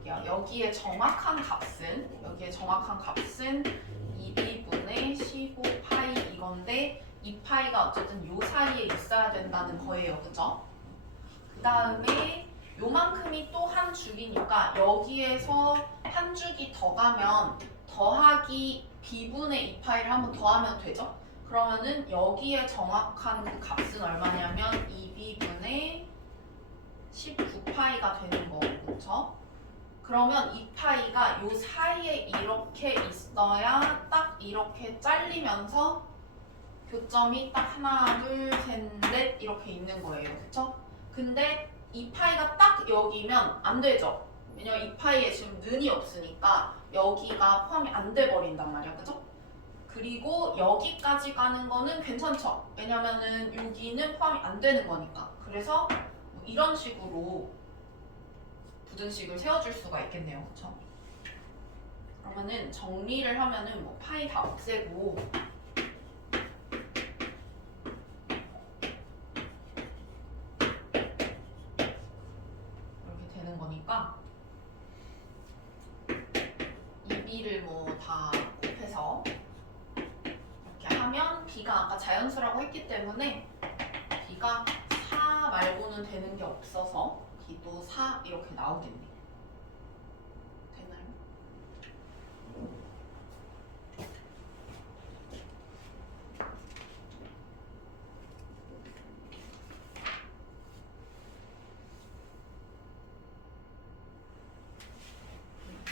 여기에 정확한 값은 2b분의 15파이 이건데 2파이가 어쨌든 요 사이에 있어야 된다는 거예요. 그죠? 그 다음에 요만큼이 또 한 줄이니까 여기에서 한 줄기 더 가면 더하기 b분의 2파이를 한번 더하면 되죠? 그러면은 여기에 정확한 그 값은 얼마냐면 2b분의 19파이가 되는 거고, 그쵸? 그러면 2파이가 요 사이에 이렇게 있어야 딱 이렇게 잘리면서 교점이 딱 하나, 둘, 셋, 넷 이렇게 있는 거예요. 그쵸? 근데 2파이가 딱 여기면 안 되죠? 왜냐면 2파이에 지금 는이 없으니까 여기가 포함이 안 돼 버린단 말이야. 그죠? 그리고 여기까지 가는 거는 괜찮죠? 왜냐면은 여기는 포함이 안 되는 거니까. 그래서 뭐 이런 식으로 부등식을 세워줄 수가 있겠네요. 그쵸? 그러면은 정리를 하면은 뭐 파이 다 없애고 이렇게 되는 거니까 2b를 뭐 다 곱해서 이렇게 하면 b가 아까 자연수라고 했기 때문에 b가 4 말고는 되는 게 없어서 b도 4 이렇게 나오겠네. 되나요?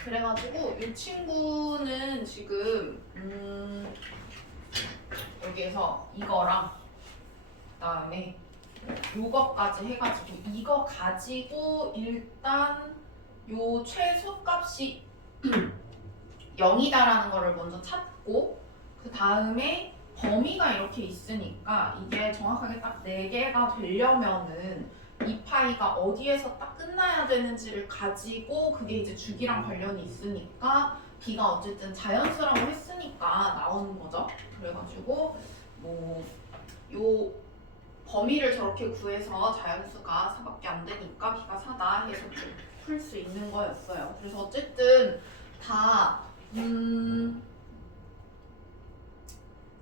그래가지고 이 친구는 지금 여기에서 이거랑 그다음에 요거까지 해가지고 이거 가지고 일단 요 최소값이 0이다라는 거를 먼저 찾고 그 다음에 범위가 이렇게 있으니까 이게 정확하게 딱 4개가 되려면은 이 파이가 어디에서 딱 끝나야 되는지를 가지고 그게 이제 주기랑 관련이 있으니까 b가 어쨌든 자연수라고 했으니까 나오는 거죠. 그래가지고 뭐 요 범위를 저렇게 구해서 자연수가 4밖에 안 되니까 b가 4다 해서 좀 풀 수 있는 거였어요. 그래서 어쨌든 다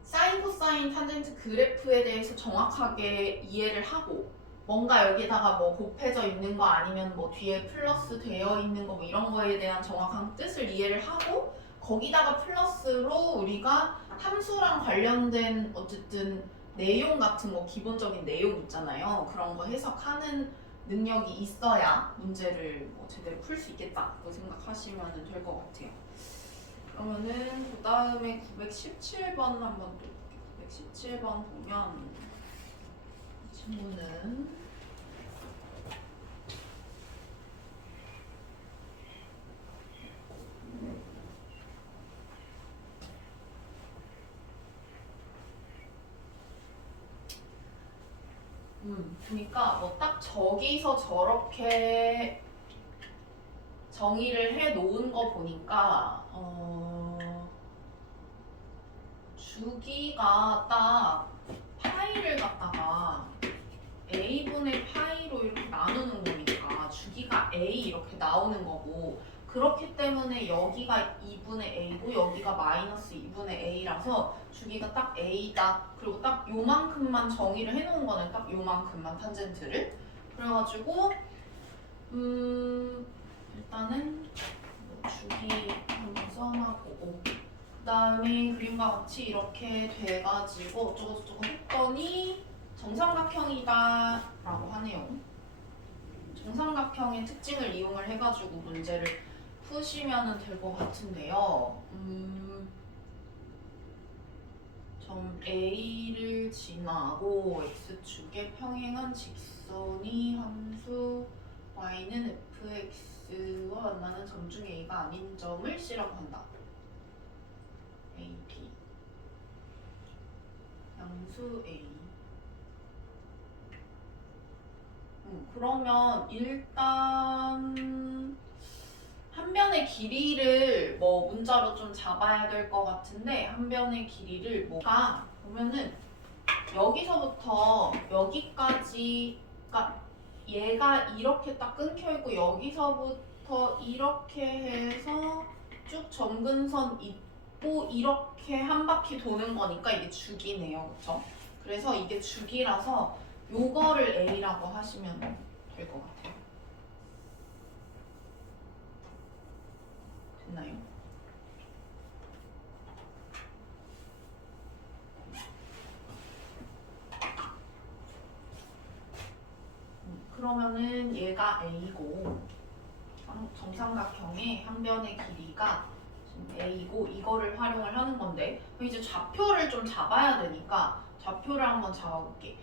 사인, 코사인, 탄젠트 그래프에 대해서 정확하게 이해를 하고 뭔가 여기다가 뭐 곱해져 있는 거 아니면 뭐 뒤에 플러스 되어 있는 거 뭐 이런 거에 대한 정확한 뜻을 이해를 하고 거기다가 플러스로 우리가 함수랑 관련된 어쨌든 내용 같은 거 기본적인 내용 있잖아요. 그런 거 해석하는 능력이 있어야 문제를 뭐 제대로 풀 수 있겠다고 생각하시면 될 것 같아요. 그러면은 그 다음에 917번 한번 또 볼게요. 917번 보면 이 친구는 그러니까 뭐 딱 저기서 저렇게 정의를 해 놓은 거 보니까 주기가 딱 파이를 갖다가 a분의 파이로 이렇게 나누는 거니까 주기가 a 이렇게 나오는 거고 그렇기 때문에 여기가 2분의 a고 여기가 마이너스 2분의 a라서 주기가 딱 a다. 그리고 딱 요만큼만 정의를 해놓은 거는 딱 요만큼만 탄젠트를. 그래가지고 일단은 뭐 주기 한번 써놔보고 그 다음에 그림과 같이 이렇게 돼가지고 어쩌고저쩌고 했더니 정삼각형이다 라고 하네요. 정삼각형의 특징을 이용을 해가지고 문제를 푸시면 될 것 같은데요. 점 A를 지나고 X축에 평행한 직선이 함수 Y는 fx와 만나는 점 중 A가 아닌 점을 C라고 한다. A, B 양수 A. 그러면 일단 한 변의 길이를 뭐 문자로 좀 잡아야 될 것 같은데 한 변의 길이를 뭐가 보면은 여기서부터 여기까지, 그러니까 얘가 이렇게 딱 끊겨있고 여기서부터 이렇게 해서 쭉 점근선 있고 이렇게 한 바퀴 도는 거니까 이게 주기네요. 그쵸? 그래서 이게 주기라서 요거를 A라고 하시면 될 것 같아요. 됐나요? 그러면은 얘가 A고 정삼각형의 한 변의 길이가 A고 이거를 활용을 하는 건데 그럼 이제 좌표를 좀 잡아야 되니까 좌표를 한번 잡아볼게.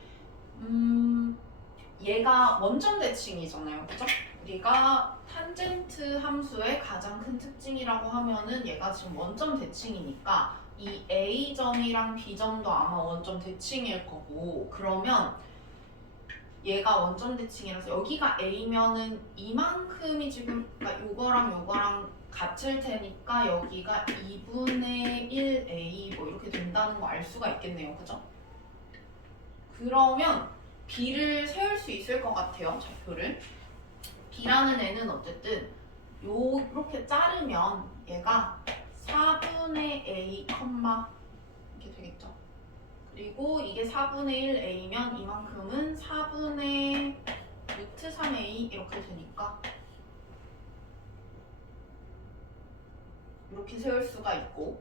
얘가 원점 대칭이잖아요. 그죠? 우리가 탄젠트 함수의 가장 큰 특징이라고 하면은 얘가 지금 원점 대칭이니까 이 A점이랑 B점도 아마 원점 대칭일 거고 그러면 얘가 원점 대칭이라서 여기가 A면은 이만큼이 지금 그러니까 요거랑 같을 테니까 여기가 2분의 1A 뭐 이렇게 된다는 거 알 수가 있겠네요. 그죠? 그러면 B를 세울 수 있을 것 같아요. 좌표를. B라는 애는 어쨌든 요렇게 자르면 얘가 4분의 A, 이렇게 되겠죠. 그리고 이게 4분의 1A면 이만큼은 4분의 루트 3A 이렇게 되니까 이렇게 세울 수가 있고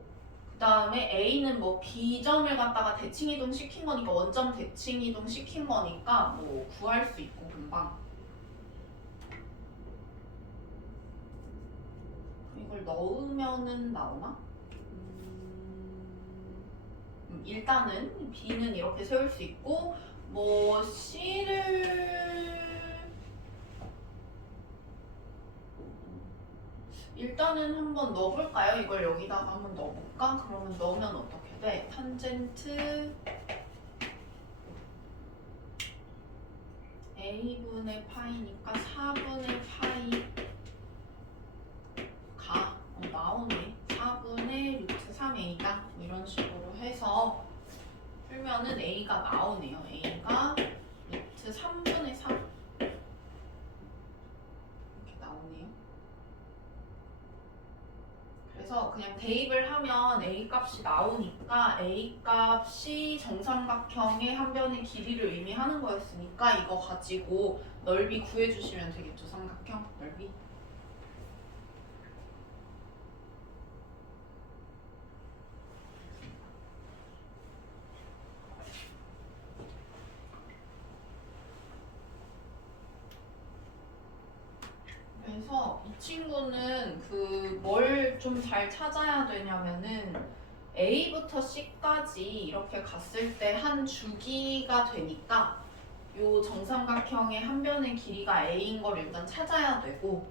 그 다음에 A는 뭐 B점을 갖다가 대칭 이동 시킨 거니까 원점 대칭 이동 시킨 거니까 뭐 구할 수 있고 금방 이걸 넣으면은 나오나? 일단은 B는 이렇게 세울 수 있고 뭐 C를 일단은 한번 넣어볼까요? 이걸 여기다가 한번 넣어볼까? 그러면 넣으면 어떻게 돼? 탄젠트 A분의 파이니까 4분의 파이가 나오네. 4분의 루트 3A가 이런 식으로 해서 풀면은 A가 나오네요. A가 루트 3분의 3 이렇게 나오네요. 그래서 그냥 대입을 하면 A 값이 나오니까 A 값이 정삼각형의 한 변의 길이를 의미하는 거였으니까 이거 가지고 넓이 구해주시면 되겠죠. 삼각형 넓이. 그래서 이 친구는 그 뭘 좀 잘 찾아야 되냐면은 A부터 C까지 이렇게 갔을 때 한 주기가 되니까 요 정삼각형의 한 변의 길이가 A인 걸 일단 찾아야 되고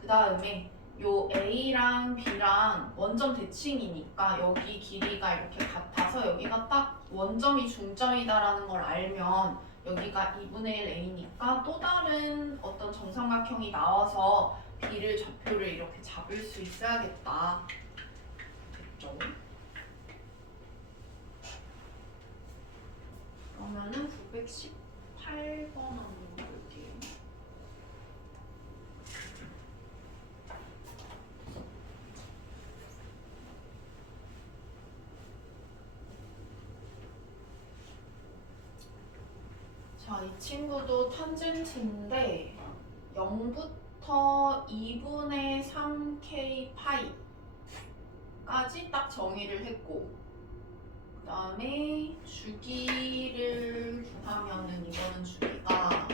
그 다음에 요 A랑 B랑 원점 대칭이니까 여기 길이가 이렇게 같아서 여기가 딱 원점이 중점이다라는 걸 알면 여기가 2분의 1 A니까 또 다른 어떤 정삼각형이 나와서 B를 좌표를 이렇게 잡을 수 있어야겠다. 됐죠? 그러면은 918번 한번 볼게요. 자, 이 친구도 탄젠트인데 0부터 2분의 3k 파이까지 딱 정의를 했고 그 다음에 주기를 구하면은 이거는 주기가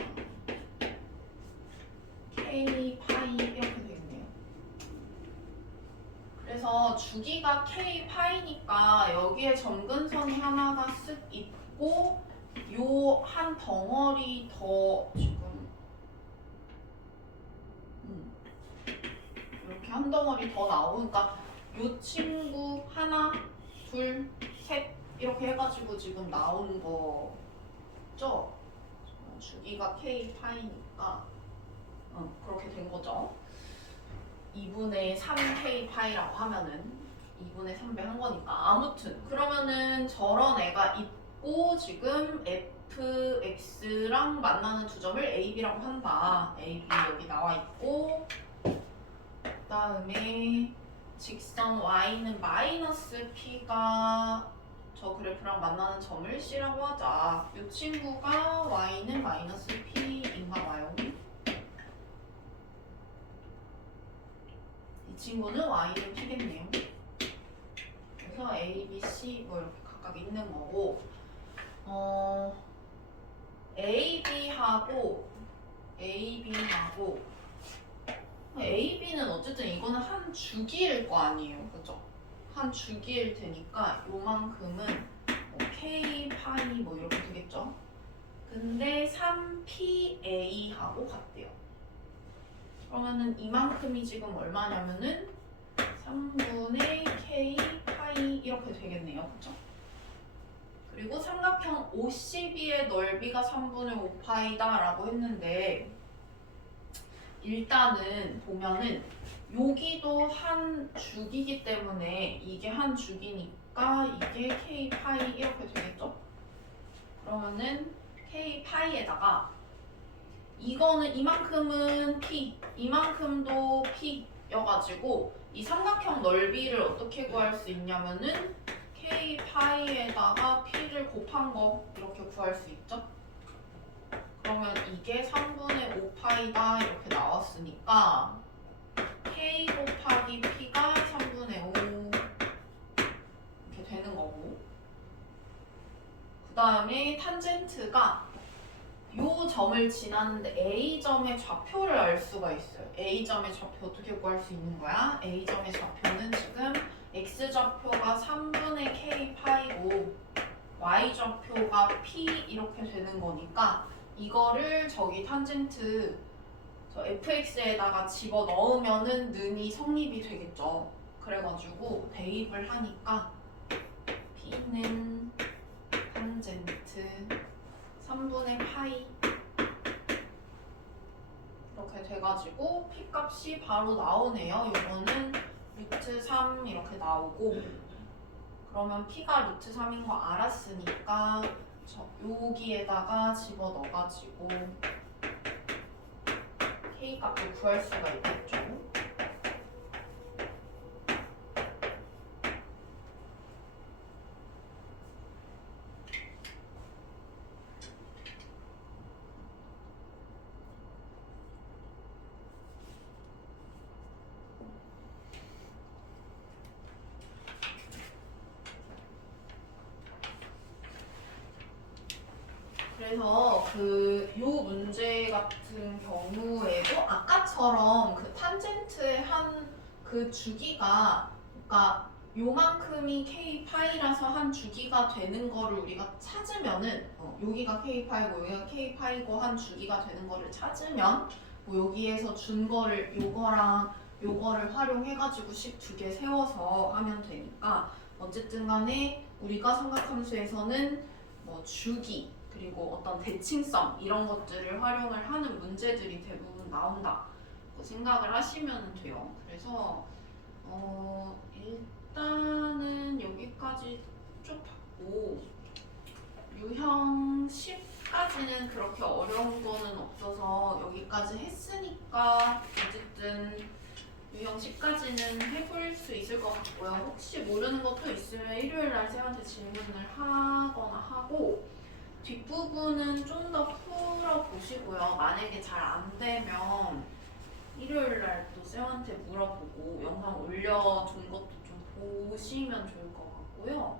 k 파이 이렇게 되겠네요. 그래서 주기가 k 파이니까 여기에 점근선이 하나가 쓱 있고 요 한 덩어리 더 지금 이렇게 한 덩어리 더 나오니까 요 친구 하나, 둘, 셋 이렇게 해가지고 지금 나온 거죠? 주기가 k 파이니까 그렇게 된 거죠. 2분의 3k 파이라고 하면은 2분의 3배 한 거니까 아무튼 그러면은 저런 애가 갖고 지금 fx랑 만나는 두 점을 a, b라고 한다. a, b 여기 나와 있고 그다음에 직선 y는 마이너스 p가 저 그래프랑 만나는 점을 c라고 하자. 이 친구가 y는 마이너스 p인가 봐요. 이 친구는 y는 p겠네요. 그래서 a, b, c 뭐 이렇게 각각 있는 거고 AB하고 AB는 어쨌든 이거는 한 주기일 거 아니에요, 그죠? 한 주기일 테니까 요만큼은 K 파이 뭐 이렇게 되겠죠? 근데 3PA하고 같대요. 그러면은 이만큼이 지금 얼마냐면은 3분의 K 파이 이렇게 되겠네요, 그죠? 그리고 삼각형 OCB의 넓이가 3분의 5파이다 라고 했는데 일단은 보면은 여기도 한 주기이기 때문에 이게 한 주기니까 이게 K 파이 이렇게 되겠죠? 그러면은 K 파이에다가 이거는 이만큼은 P, 이만큼도 P여가지고 이 삼각형 넓이를 어떻게 구할 수 있냐면은 K 파이에다가 P를 곱한 거 이렇게 구할 수 있죠? 그러면 이게 3분의 5파이다 이렇게 나왔으니까 K 곱하기 P가 3분의 5 이렇게 되는 거고 그 다음에 탄젠트가 요 점을 지났는데 A점의 좌표를 알 수가 있어요. A점의 좌표 어떻게 구할 수 있는 거야? A점의 좌표는 지금 X좌표가 3분의 K 파이고 Y좌표가 P 이렇게 되는 거니까 이거를 저기 탄젠트 저 fx에다가 집어 넣으면은 는이 성립이 되겠죠. 그래가지고 대입을 하니까 p는 탄젠트 3분의 파이 이렇게 돼가지고 p 값이 바로 나오네요. 이거는 루트 3 이렇게 나오고 그러면 p가 루트 3인 거 알았으니까 여기에다가 집어 넣어가지고 K 값을 구할 수가 있겠죠. 그래서 요 문제 같은 경우에도 아까처럼 그 탄젠트의 한 그 주기가 그러니까 요만큼이 K 파이라서 한 주기가 되는 거를 우리가 찾으면은 여기가 K 파이고 여기가 K 파이고 한 주기가 되는 거를 찾으면 뭐 여기에서 준 거를 요거랑 요거를 활용해가지고 식 두 개 세워서 하면 되니까 어쨌든 간에 우리가 삼각함수에서는 뭐 주기 그리고 어떤 대칭성 이런 것들을 활용을 하는 문제들이 대부분 나온다 생각을 하시면 돼요. 그래서 일단은 여기까지 쭉 봤고 유형 10까지는 그렇게 어려운 거는 없어서 여기까지 했으니까 어쨌든 유형 10까지는 해볼 수 있을 것 같고요. 혹시 모르는 것도 있으면 일요일날 쌤한테 질문을 하거나 하고 뒷부분은 좀 더 풀어보시고요. 만약에 잘 안 되면 일요일날 또 쌤한테 물어보고 영상 올려둔 것도 좀 보시면 좋을 것 같고요.